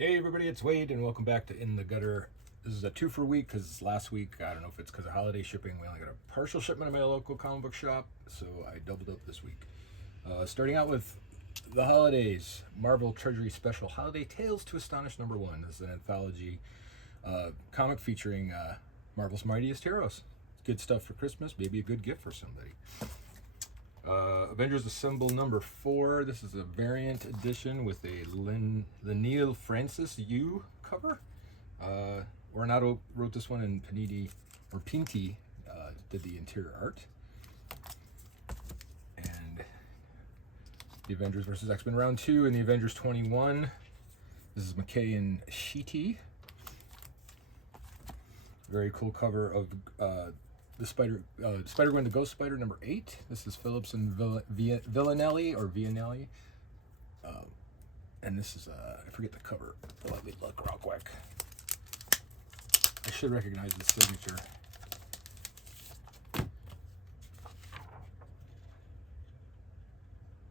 Hey everybody, it's Wade, and welcome back to In the Gutter. This is a two for week because last week, I don't know if it's because of holiday shipping, we only got a partial shipment of my local comic book shop, so I doubled up this week. Starting out with the holidays, Marvel Treasury Special Holiday Tales to Astonish #1. This is an anthology comic featuring Marvel's Mightiest Heroes. Good stuff for Christmas, maybe a good gift for somebody. Avengers Assemble #4. This is a variant edition with a Neil Francis Yu cover. Ornato wrote this one, and Pinti did the interior art. And the Avengers vs. X-Men Round 2 and the Avengers 21. This is McKay and Sheety. Very cool cover of the Spider-Gwen, the Ghost Spider #8. This is Phillips and Villanelli. And this is, I forget the cover. Let me look real quick. I should recognize the signature.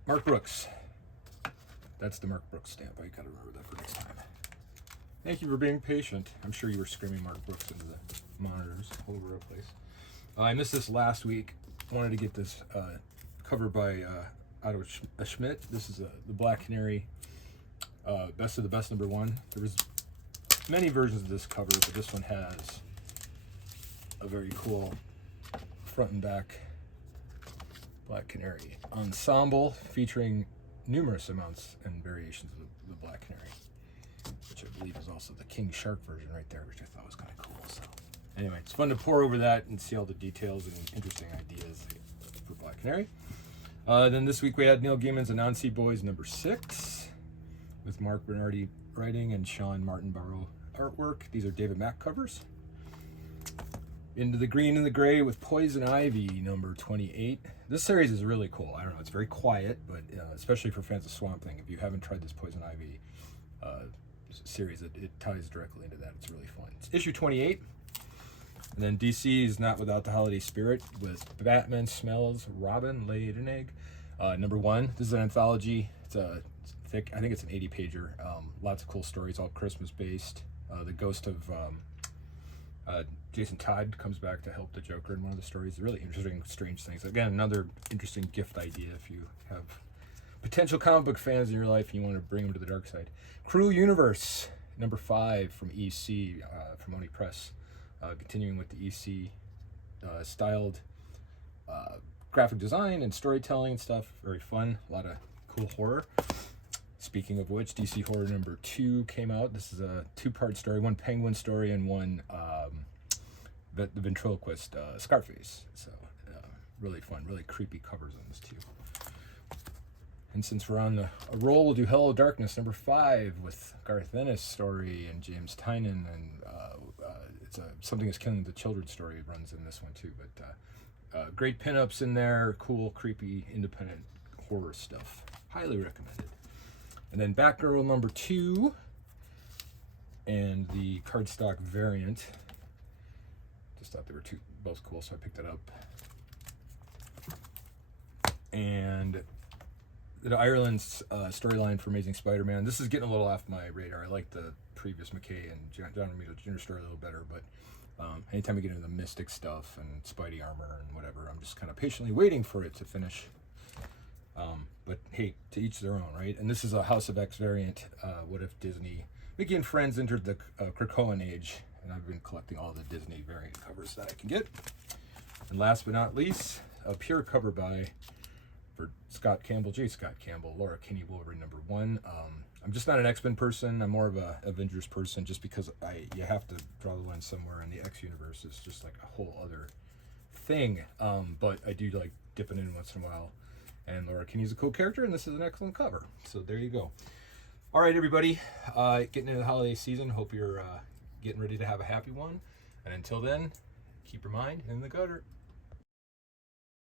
Mark Brooks. That's the Mark Brooks stamp. I gotta remember that for next time. Thank you for being patient. I'm sure you were screaming Mark Brooks into the monitors all over the place. I missed this last week. Wanted to get this cover by Otto Schmidt. This is the Black Canary Best of the Best #1. There was many versions of this cover, but this one has a very cool front and back Black Canary ensemble featuring numerous amounts and variations of the Black Canary, which I believe is also the King Shark version right there, which I thought was kind of cool. So anyway, it's fun to pour over that and see all the details and interesting ideas for Black Canary. Then this week we had Neil Gaiman's Anansi Boys #6 with Mark Bernardi writing and Sean Martin-Barrow artwork. These are David Mack covers. Into the Green and the Gray with Poison Ivy #28. This series is really cool. I don't know, it's very quiet, but especially for fans of Swamp Thing, if you haven't tried this Poison Ivy series, it ties directly into that. It's really fun. It's issue 28. And then DC is not without the holiday spirit with Batman Smells Robin Laid an Egg #1. This is an anthology. It's thick. I think it's an 80-pager. Lots of cool stories, all Christmas based. The ghost of Jason Todd comes back to help the Joker in one of the stories. Really interesting, strange things. Again, another interesting gift idea if you have potential comic book fans in your life and you want to bring them to the dark side. Cruel Universe #5 from EC, from Oni Press. Continuing with the EC styled graphic design and storytelling and stuff. Very fun. A lot of cool horror. Speaking of which, DC Horror #2 came out. This is a two-part story, one Penguin story and one the ventriloquist Scarface. So really fun, really creepy covers on this too. And since we're on a roll, we'll do Hello Darkness #5 with Garth Ennis story and James Tynion, and it's Something is Killing the Children story runs in this one too. But great pinups in there, cool, creepy, independent horror stuff. Highly recommended. And then Batgirl #2 and the cardstock variant. Just thought they were both cool, so I picked it up. And the Ireland's storyline for Amazing Spider-Man. This is getting a little off my radar. I like the previous McKay and John Romita Jr. story a little better, but anytime we get into the Mystic stuff and Spidey armor and whatever, I'm just kind of patiently waiting for it to finish. But hey, to each their own, right? And this is a House of X variant. What if Mickey and Friends entered the Krakoan age? And I've been collecting all the Disney variant covers that I can get. And last but not least, a pure cover for Scott Campbell, J. Scott Campbell, Laura Kinney, Wolverine #1. I'm just not an X-Men person. I'm more of a Avengers person, just because you have to draw the line somewhere, and the X universe is just like a whole other thing. But I do like dipping in once in a while. And Laura Kinney's a cool character, and this is an excellent cover. So there you go. All right, everybody, getting into the holiday season. Hope you're getting ready to have a happy one. And until then, keep your mind in the gutter.